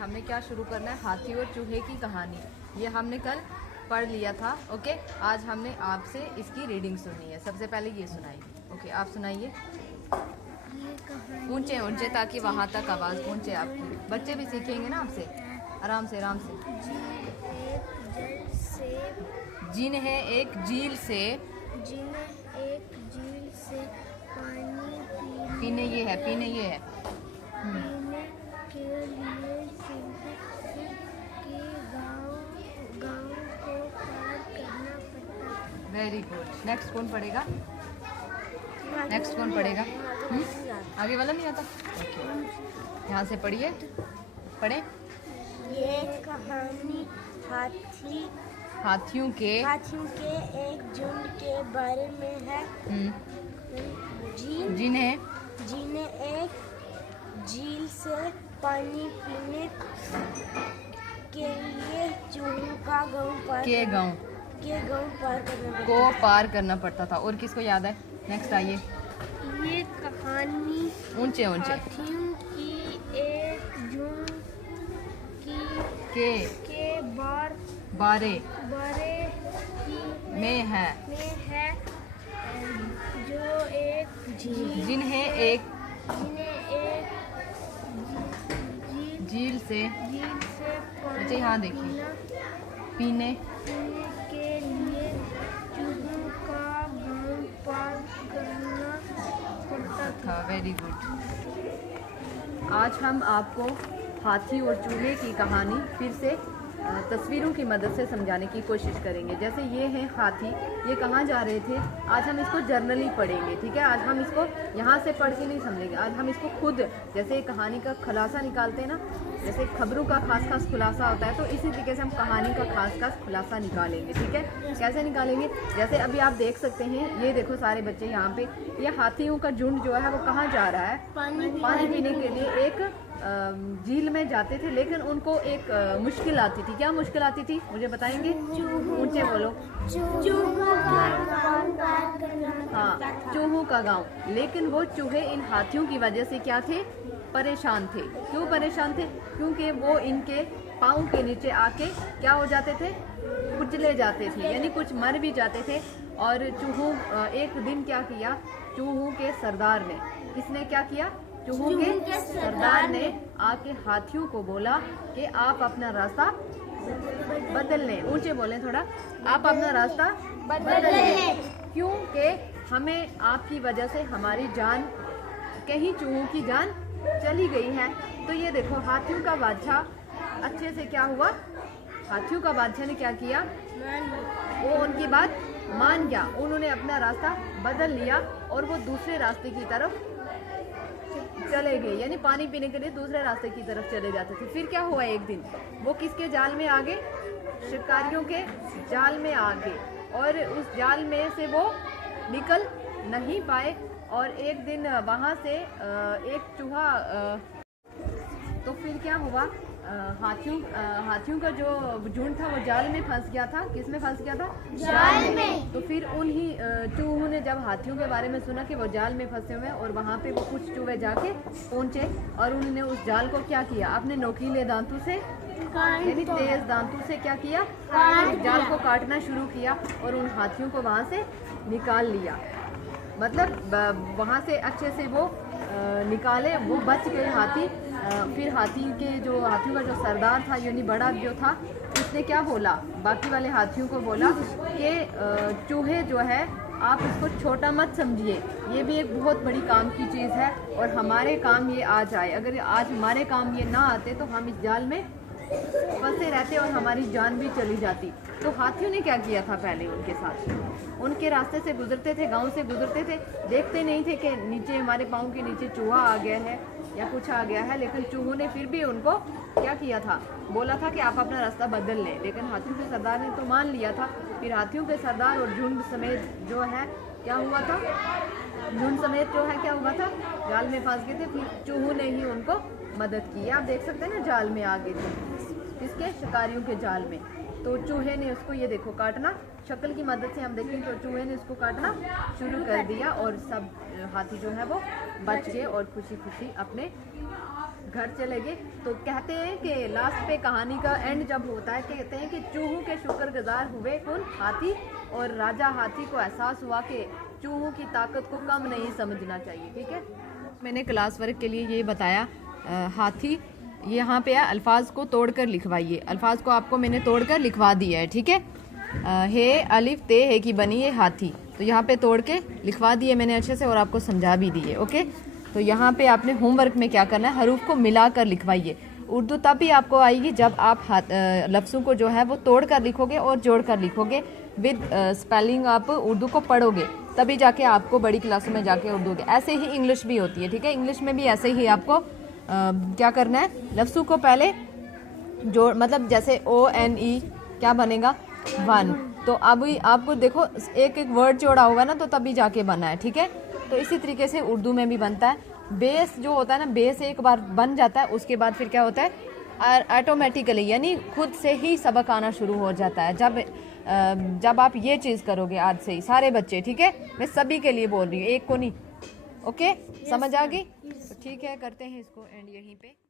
हमें क्या शुरू करना है, हाथी और चूहे की कहानी। ये हमने कल पढ़ लिया था। ओके, आज हमने आपसे इसकी रीडिंग सुननी है। सबसे पहले ये सुनाइए। ओके, आप सुनाइए ऊंचे ऊंचे, ताकि वहाँ तक आवाज़ पहुँचे आपकी। बच्चे भी सीखेंगे ना आपसे, आराम से आराम से। जिन्हें एक झील से पानी पीने ये है के लिए गांव को पार करना पड़ता। Very good. नेक्स्ट कौन पढ़ेगा? नेक्स्ट कौन पढ़ेगा? आगे वाला नहीं आता? ओके, यहाँ से पढ़िए, पढ़े। ये कहानी हाथियों के एक झुंड के बारे में है, जिन्हें एक झील से पानी पीने के लिए चूहों का गांव पार करना पड़ता था। और किसको याद है? नेक्स्ट आइए। ये कहानी ऊंचे ऊंचे हाथियों की एक झुंड के बारे की में है, जो एक जिन्हें एक झील से अच्छा यहाँ देखिए, पीने के लिए चूहों का गांव पार करना पड़ता था। Very good. आज हम आपको हाथी और चूहे की कहानी फिर से तस्वीरों की मदद से समझाने की कोशिश करेंगे। जैसे ये हैं हाथी, ये कहाँ जा रहे थे? आज हम इसको जर्नली पढ़ेंगे, ठीक है। आज हम इसको यहाँ से पढ़ के नहीं समझेंगे, आज हम इसको खुद जैसे कहानी का खुलासा निकालते हैं ना, जैसे खबरों का खास खुलासा होता है, तो इसी तरीके से हम कहानी का खास खुलासा निकालेंगे, ठीक है। कैसे निकालेंगे? जैसे अभी आप देख सकते हैं, ये देखो सारे बच्चे यहाँ पे, ये हाथियों का झुंड जो है वो कहाँ जा रहा है? पानी पीने के लिए एक झील में जाते थे, लेकिन उनको एक मुश्किल आती थी। क्या मुश्किल आती थी, मुझे बताएंगे? ऊंचे बोलो। हाँ, चूहों का गांव। लेकिन वो चूहे इन हाथियों की वजह से क्या थे? परेशान थे। क्यों परेशान थे? क्योंकि वो इनके पाँव के नीचे आके क्या हो जाते थे? कुचले जाते थे, यानी कुछ मर भी जाते थे। और चूहों एक दिन क्या किया? चूहों के सरदार ने, किसने क्या किया? चूहों के सरदार ने आके हाथियों को बोला कि आप अपना रास्ता बदल लें। ऊंचे बोलें थोड़ा। आप अपना रास्ता बदल लें, क्योंकि हमें आपकी वजह से हमारी जान, कहीं चूहों की जान चली गई है। तो ये देखो, हाथियों का बादशाह अच्छे से क्या हुआ? हाथियों का बादशाह ने क्या किया? वो उनकी बात मान गया। उन्होंने अपना रास्ता बदल लिया और वो दूसरे रास्ते की तरफ चले गए, यानी पानी पीने के लिए दूसरे रास्ते की तरफ चले जाते थे। फिर क्या हुआ? एक दिन वो किसके जाल में आ गए? शिकारियों के जाल में आ गए, और उस जाल में से वो निकल नहीं पाए। और एक दिन वहाँ से एक चूहा, तो फिर क्या हुआ? हाथियों का जो झुंड था वो जाल में फंस गया था। किस में फंस गया था? जाल में। तो फिर उन्हीं चूहों ने जब हाथियों के बारे में सुना कि वो जाल में फंसे हुए हैं, और वहाँ पे वो कुछ चूहे जाके पहुँचे, और उन्होंने उस जाल को क्या किया? अपने नोकीले दांतों से, यानी तेज दांतों से क्या किया? जाल को काटना शुरू किया, और उन हाथियों को वहाँ से निकाल लिया। मतलब वहाँ से अच्छे से वो निकाले, वो बच गए हाथी। फिर हाथियों का जो सरदार था, यानी बड़ा जो था, उसने क्या बोला? बाकी वाले हाथियों को बोला कि चूहे जो है आप इसको छोटा मत समझिए, ये भी एक बहुत बड़ी काम की चीज़ है, और हमारे काम ये आ जाए। अगर आज हमारे काम ये ना आते तो हम इस जाल में फंसे रहते और हमारी जान भी चली जाती। तो हाथियों ने क्या किया था? पहले उनके साथ, उनके रास्ते से गुजरते थे, गांव से गुजरते थे, देखते नहीं थे कि नीचे हमारे पाँव के नीचे चूहा आ गया है या कुछ आ गया है, लेकिन चूहों ने फिर भी उनको क्या किया था? बोला था कि आप अपना रास्ता बदल लें। लेकिन हाथियों के सरदार ने तो मान लिया था। फिर हाथियों के सरदार और झुंड समेत जो है क्या हुआ था? झुंड समेत जो है क्या हुआ था? जाल में फंस गए थे। फिर चूहों ने ही उनको मदद की। आप देख सकते हैं ना, जाल में आ गए थे, किसके? शिकारियों के जाल में। तो चूहे ने उसको, ये देखो, काटना, शक्ल की मदद से हम देखें तो चूहे ने उसको काटना शुरू कर दिया, और सब हाथी जो है वो बच गए और खुशी खुशी अपने घर चले गए। तो कहते हैं कि लास्ट पे कहानी का एंड जब होता है कहते हैं कि चूहों के शुक्रगुजार हुए कौन? हाथी। और राजा हाथी को एहसास हुआ कि चूहों की ताकत को कम नहीं समझना चाहिए। ठीक है, मैंने क्लास वर्क के लिए ये बताया। हाथी यहाँ पे अल्फाज को तोड़कर लिखवाइए। अल्फाज को आपको मैंने तोड़कर लिखवा दिया है। ठीक है, हे अलिफ ते है की बनी है हाथी, तो यहाँ पे तोड़ के लिखवा दिए मैंने अच्छे से और आपको समझा भी दिए। ओके, तो यहाँ पे आपने होमवर्क में क्या करना है, हरूफ को मिलाकर लिखवाइए। उर्दू तब भी आपको आएगी जब आप लफ्ज़ों को जो है वो तोड़ कर लिखोगे और जोड़ कर लिखोगे। विद स्पेलिंग आप उर्दू को पढ़ोगे तभी जाके आपको बड़ी क्लासों में जाके उर्दू होगी। ऐसे ही इंग्लिश भी होती है। ठीक है, इंग्लिश में भी ऐसे ही आपको क्या करना है, लफ्ज़ों को पहले जोड़, मतलब जैसे ONE क्या बनेगा 1, तो अभी आपको देखो एक एक वर्ड जोड़ा हुआ है ना, तो तभी जाके बना है। ठीक है, तो इसी तरीके से उर्दू में भी बनता है। बेस जो होता है ना, बेस एक बार बन जाता है उसके बाद फिर क्या होता है, ऑटोमेटिकली यानी खुद से ही सबक आना शुरू हो जाता है। जब आप ये चीज़ करोगे आज से ही सारे बच्चे। ठीक है, मैं सभी के लिए बोल रही हूँ, एक को नहीं। ओके, समझ आ गई? तो ठीक है, करते हैं इसको एंड यहीं पे।